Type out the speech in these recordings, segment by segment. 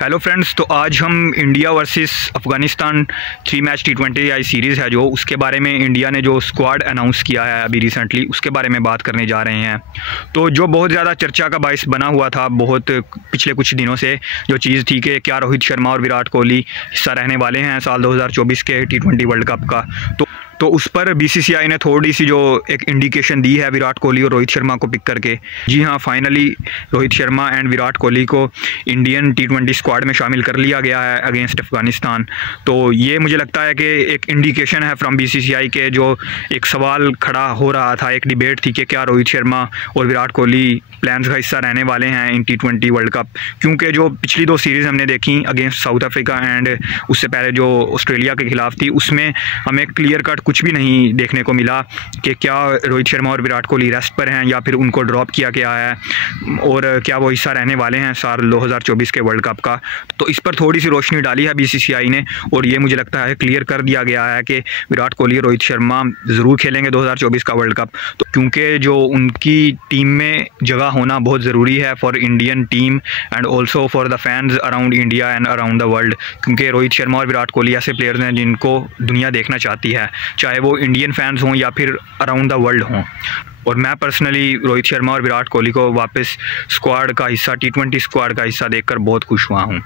Hello friends, तो आज हम India versus Afghanistan 3 match T20 आई सीरीज़ है जो उसके बारे में इंडिया ने जो स्क्वाड अनाउंस किया है अभी रिसेंटली उसके बारे में बात करने जा रहे हैं। तो जो बहुत ज़्यादा चर्चा का बायस बना हुआ था बहुत पिछले कुछ दिनों से जो चीज़ थी कि क्या रोहित शर्मा और विराट कोहली हिस्सा रहने वाले हैं साल 2024 के T20 वर्ल्ड कप का। तो उस पर BCCI ने थोड़ी सी जो एक इंडिकेशन दी है विराट कोहली और रोहित शर्मा को पिक करके। जी हाँ, फाइनली रोहित शर्मा एंड विराट कोहली को इंडियन T20 स्क्वाड में शामिल कर लिया गया है अगेंस्ट अफ़गानिस्तान। तो ये मुझे लगता है कि एक इंडिकेशन है फ्रॉम BCCI के जो एक सवाल खड़ा हो रहा था, एक डिबेट थी कि क्या रोहित शर्मा और विराट कोहली प्लान्स का हिस्सा रहने वाले हैं इन T20 वर्ल्ड कप। क्योंकि जो पिछली दो सीरीज़ हमने देखी अगेंस्ट साउथ अफ्रीका एंड उससे पहले जो ऑस्ट्रेलिया के खिलाफ थी उसमें हमें क्लियर कट कुछ भी नहीं देखने को मिला कि क्या रोहित शर्मा और विराट कोहली रेस्ट पर हैं या फिर उनको ड्रॉप किया गया है और क्या वो हिस्सा रहने वाले हैं साल 2024 के वर्ल्ड कप का। तो इस पर थोड़ी सी रोशनी डाली है BCCI ने और ये मुझे लगता है क्लियर कर दिया गया है कि विराट कोहली और रोहित शर्मा ज़रूर खेलेंगे 2024 का वर्ल्ड कप। तो क्योंकि जो उनकी टीम में जगह होना बहुत ज़रूरी है for Indian team and also for the fans around India and around the world. क्योंकि रोहित शर्मा और विराट कोहली ऐसे प्लेयर्स हैं जिनको दुनिया देखना चाहती है, चाहे वो इंडियन फैंस हों या फिर अराउंड द वर्ल्ड हों। और मैं पर्सनली रोहित शर्मा और विराट कोहली को वापस स्क्वाड का हिस्सा T20 स्क्वाड का हिस्सा देखकर बहुत खुश हुआ हूँ।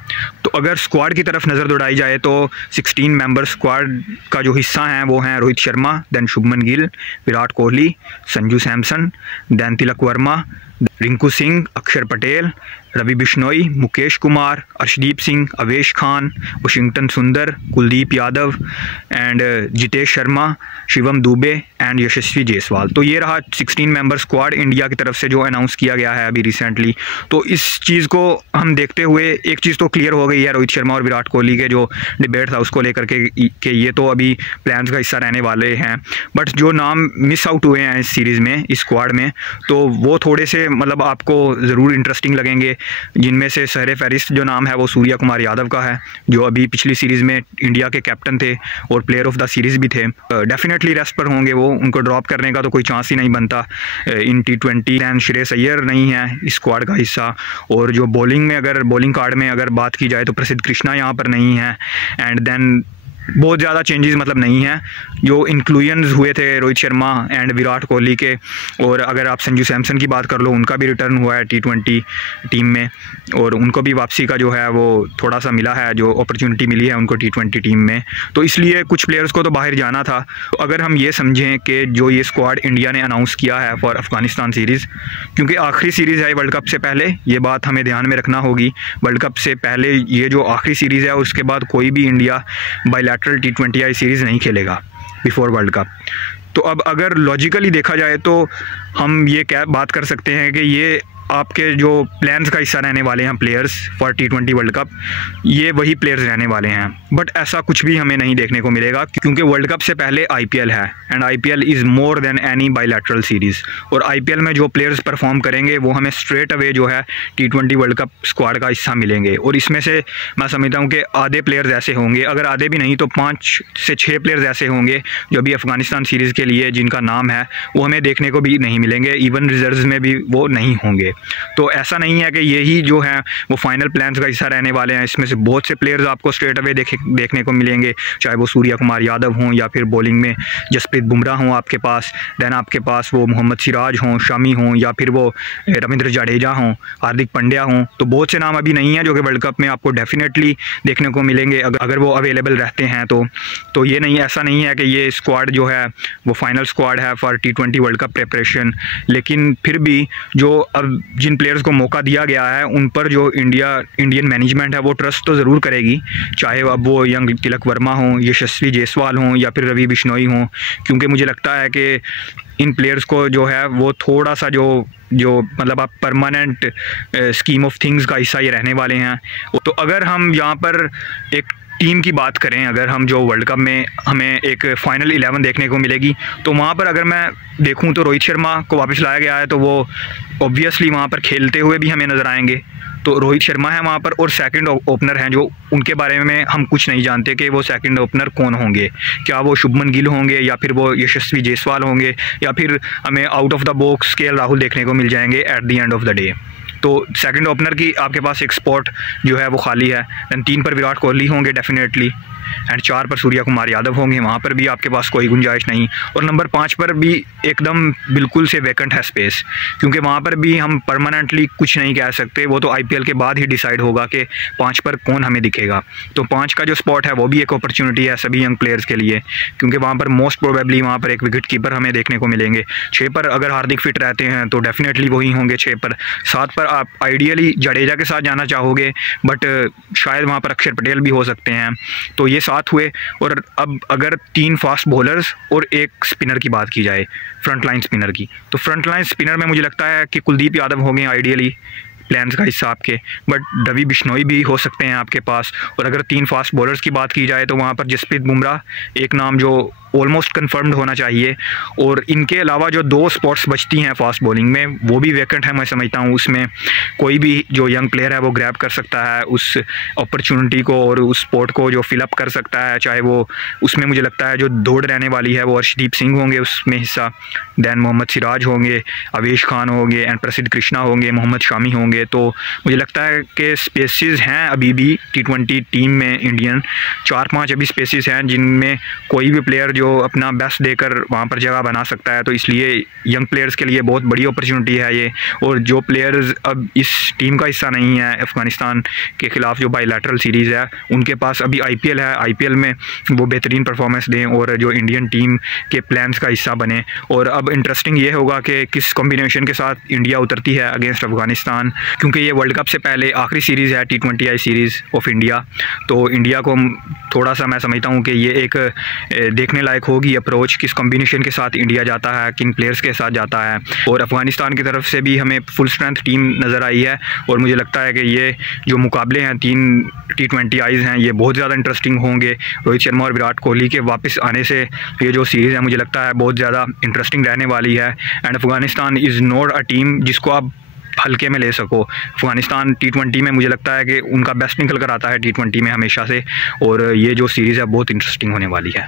तो अगर स्क्वाड की तरफ नज़र दौड़ाई जाए तो 16 मेंबर स्क्वाड का जो हिस्सा हैं वो हैं रोहित शर्मा, दैन शुभमन गिल, विराट कोहली, संजू सैमसन, दैन तिलक वर्मा, रिंकू सिंह, अक्षर पटेल, रवि बिश्नोई, मुकेश कुमार, अर्शदीप सिंह, अवेश खान, वाशिंगटन सुंदर, कुलदीप यादव एंड जितेश शर्मा, शिवम दुबे एंड यशस्वी जायसवाल। तो ये रहा 16 मेंबर स्क्वाड इंडिया की तरफ से जो अनाउंस किया गया है अभी रिसेंटली। तो इस चीज़ को हम देखते हुए एक चीज़ तो क्लियर हो गई है रोहित शर्मा और विराट कोहली के जो डिबेट था उसको लेकर के ये तो अभी प्लान्स का हिस्सा रहने वाले हैं। बट जो नाम मिस आउट हुए हैं इस सीरीज़ में, इस स्क्वाड में, तो वो थोड़े से मतलब आपको ज़रूर इंटरेस्टिंग लगेंगे। जिनमें से सहरे फहरिस्त जो नाम है वो सूर्या कुमार यादव का है जो अभी पिछली सीरीज़ में इंडिया के कैप्टन थे और प्लेयर ऑफ द सीरीज़ भी थे। डेफिनेटली रेस्ट पर होंगे वो, उनको ड्रॉप करने का तो कोई चांस ही नहीं बनता इन T20। एंड श्रेयस अय्यर नहीं है इस स्क्वाड का हिस्सा। और जो बॉलिंग कार्ड में अगर बात की जाए तो प्रसिद्ध कृष्णा यहाँ पर नहीं है। एंड देन बहुत ज़्यादा चेंजेस मतलब नहीं है। जो इंक्लूजन्स हुए थे रोहित शर्मा एंड विराट कोहली के, और अगर आप संजू सैमसन की बात कर लो उनका भी रिटर्न हुआ है T20 टीम में और उनको भी वापसी का जो है वो थोड़ा सा मिला है, जो अपॉर्चुनिटी मिली है उनको T20 टीम में। तो इसलिए कुछ प्लेयर्स को तो बाहर जाना था। तो अगर हम ये समझें कि जो ये स्क्वाड इंडिया ने अनाउंस किया है फॉर अफ़गानिस्तान सीरीज़, क्योंकि आखिरी सीरीज़ है वर्ल्ड कप से पहले, ये बात हमें ध्यान में रखना होगी। वर्ल्ड कप से पहले ये जो आखिरी सीरीज़ है और उसके बाद कोई भी इंडिया बायलैटरल T20 आई सीरीज़ नहीं खेलेगा बिफोर वर्ल्ड कप। तो अब अगर लॉजिकली देखा जाए तो हम ये क्या बात कर सकते हैं कि ये आपके जो प्लान्स का हिस्सा रहने वाले हैं players for T20 world cup, ये वही प्लेयर्स रहने वाले हैं। बट ऐसा कुछ भी हमें नहीं देखने को मिलेगा क्योंकि वर्ल्ड कप से पहले IPL है and IPL is more than any bilateral series. और IPL में जो प्लेयर्स परफॉर्म करेंगे वो हमें स्ट्रेट अवे जो है T20 वर्ल्ड कप स्क्वाड का हिस्सा मिलेंगे। और इसमें से मैं समझता हूँ कि आधे प्लेयर्स ऐसे होंगे, अगर आधे भी नहीं तो 5 से 6 प्लेयर्स ऐसे होंगे जो अभी अफ़गानिस्तान सीरीज़ के लिए जिनका नाम है वो हमें देखने को भी नहीं मिलेंगे, इवन रिजर्व्स में भी वो नहीं होंगे। तो ऐसा नहीं है कि यही जो है वो फाइनल प्लान्स का हिस्सा रहने वाले हैं। इसमें से बहुत से प्लेयर्स आपको स्ट्रेट अवे देखने को मिलेंगे, चाहे वो सूर्या कुमार यादव हों या फिर बॉलिंग में जसप्रीत बुमराह हों आपके पास, दैन आपके पास वो मोहम्मद सिराज हों, शमी हों या फिर वो रविंद्र जडेजा हों, हार्दिक पांड्या हों। तो बहुत से नाम अभी नहीं हैं जो कि वर्ल्ड कप में आपको डेफिनेटली देखने को मिलेंगे अगर वो अवेलेबल रहते हैं। तो ये नहीं, ऐसा नहीं है कि ये स्क्वाड जो है वो फाइनल स्क्वाड है for T20 world cup preparation. लेकिन फिर भी जो अब जिन प्लेयर्स को मौका दिया गया है उन पर जो इंडियन मैनेजमेंट है वो ट्रस्ट तो ज़रूर करेगी, चाहे अब वो यंग तिलक वर्मा हों, यशस्वी जायसवाल हों या फिर रवि बिश्नोई हों। क्योंकि मुझे लगता है कि इन प्लेयर्स को जो है वो थोड़ा सा जो मतलब आप परमानेंट स्कीम ऑफ थिंग्स का हिस्सा ये रहने वाले हैं। तो अगर हम यहाँ पर एक टीम की बात करें, अगर हम जो वर्ल्ड कप में हमें एक फ़ाइनल 11 देखने को मिलेगी तो वहाँ पर अगर मैं देखूँ तो रोहित शर्मा को वापस लाया गया है तो वो ऑब्वियसली वहाँ पर खेलते हुए भी हमें नज़र आएंगे। तो रोहित शर्मा है वहाँ पर और सेकंड ओपनर हैं जो उनके बारे में हम कुछ नहीं जानते कि वो सेकंड ओपनर कौन होंगे। क्या वो शुभमन गिल होंगे या फिर वो यशस्वी जायसवाल होंगे या फिर हमें out of the box KL Rahul देखने को मिल जाएंगे at the end of the day. तो सेकंड ओपनर की आपके पास एक स्पॉट जो है वो खाली है। दैन 3 पर विराट कोहली होंगे डेफिनेटली, एंड 4 पर सूर्या कुमार यादव होंगे, वहाँ पर भी आपके पास कोई गुंजाइश नहीं। और नंबर 5 पर भी एकदम बिल्कुल से वैकेंट है स्पेस, क्योंकि वहाँ पर भी हम परमानेंटली कुछ नहीं कह सकते, वो तो आईपीएल के बाद ही डिसाइड होगा कि 5 पर कौन हमें दिखेगा। तो 5 का जो स्पॉट है वो भी एक अपॉर्चुनिटी है सभी यंग प्लेयर्स के लिए, क्योंकि वहाँ पर मोस्ट प्रोबेबली वहाँ पर एक विकेट कीपर हमें देखने को मिलेंगे। 6 पर अगर हार्दिक फिट रहते हैं तो डेफिनेटली वही होंगे 6 पर। 7 पर आप आइडियली जडेजा के साथ जाना चाहोगे, बट शायद वहाँ पर अक्षर पटेल भी हो सकते हैं। तो ये 7 हुए। और अब अगर 3 फास्ट बॉलर्स और एक स्पिनर की बात की जाए, फ्रंट लाइन स्पिनर की, तो फ्रंट लाइन स्पिनर में मुझे लगता है कि कुलदीप यादव होंगे आइडियली प्लान्स का हिस्सा आपके, बट रवि बिश्नोई भी हो सकते हैं आपके पास। और अगर 3 फास्ट बॉलर्स की बात की जाए तो वहाँ पर जसप्रीत बुमराह एक नाम जो ऑलमोस्ट कंफर्म्ड होना चाहिए। और इनके अलावा जो 2 स्पॉट्स बचती हैं फास्ट बॉलिंग में वो भी वैकेंट है, मैं समझता हूँ उसमें कोई भी जो यंग प्लेयर है वो ग्रैब कर सकता है उस अपॉर्चुनिटी को और उस स्पॉट को जो फिलअप कर सकता है। चाहे वो उसमें मुझे लगता है जो दौड़ रहने वाली है वो अर्शदीप सिंह होंगे उसमें हिस्सा, दैन मोहम्मद सिराज होंगे, अवेश खान होंगे, एंड प्रसिद्ध कृष्णा होंगे, मोहम्मद शामी होंगे। तो मुझे लगता है कि स्पेसिस हैं अभी भी T20 टीम में इंडियन, 4-5 अभी स्पेसिस हैं जिनमें कोई भी प्लेयर जो अपना बेस्ट देकर वहाँ पर जगह बना सकता है। तो इसलिए यंग प्लेयर्स के लिए बहुत बड़ी अपॉर्चुनिटी है ये। और जो प्लेयर्स अब इस टीम का हिस्सा नहीं है अफ़गानिस्तान के ख़िलाफ़ जो बाईलैटरल सीरीज़ है, उनके पास अभी आईपीएल है, आईपीएल में वो बेहतरीन परफॉर्मेंस दें और जो इंडियन टीम के प्लान्स का हिस्सा बने। और अब इंटरेस्टिंग ये होगा कि किस कॉम्बिनेशन के साथ इंडिया उतरती है अगेंस्ट अफ़गानिस्तान, क्योंकि ये वर्ल्ड कप से पहले आखिरी सीरीज़ है T20I सीरीज़ ऑफ इंडिया। तो इंडिया को थोड़ा सा मैं समझता हूँ कि ये एक देखने लायक होगी अप्रोच, किस कॉम्बिनेशन के साथ इंडिया जाता है, किन प्लेयर्स के साथ जाता है। और अफ़गानिस्तान की तरफ से भी हमें फुल स्ट्रेंथ टीम नज़र आई है और मुझे लगता है कि ये जो मुकाबले हैं 3 T20Is हैं ये बहुत ज़्यादा इंटरेस्टिंग होंगे। रोहित शर्मा और विराट कोहली के वापस आने से ये जो सीरीज़ है मुझे लगता है बहुत ज़्यादा इंटरेस्टिंग रहने वाली है। And Afghanistan is not a team जिसको आप हल्के में ले सको। अफ़गानिस्तान T20 में मुझे लगता है कि उनका बेस्ट निकल कर आता है T20 में हमेशा से, और ये जो सीरीज़ है बहुत इंटरेस्टिंग होने वाली है।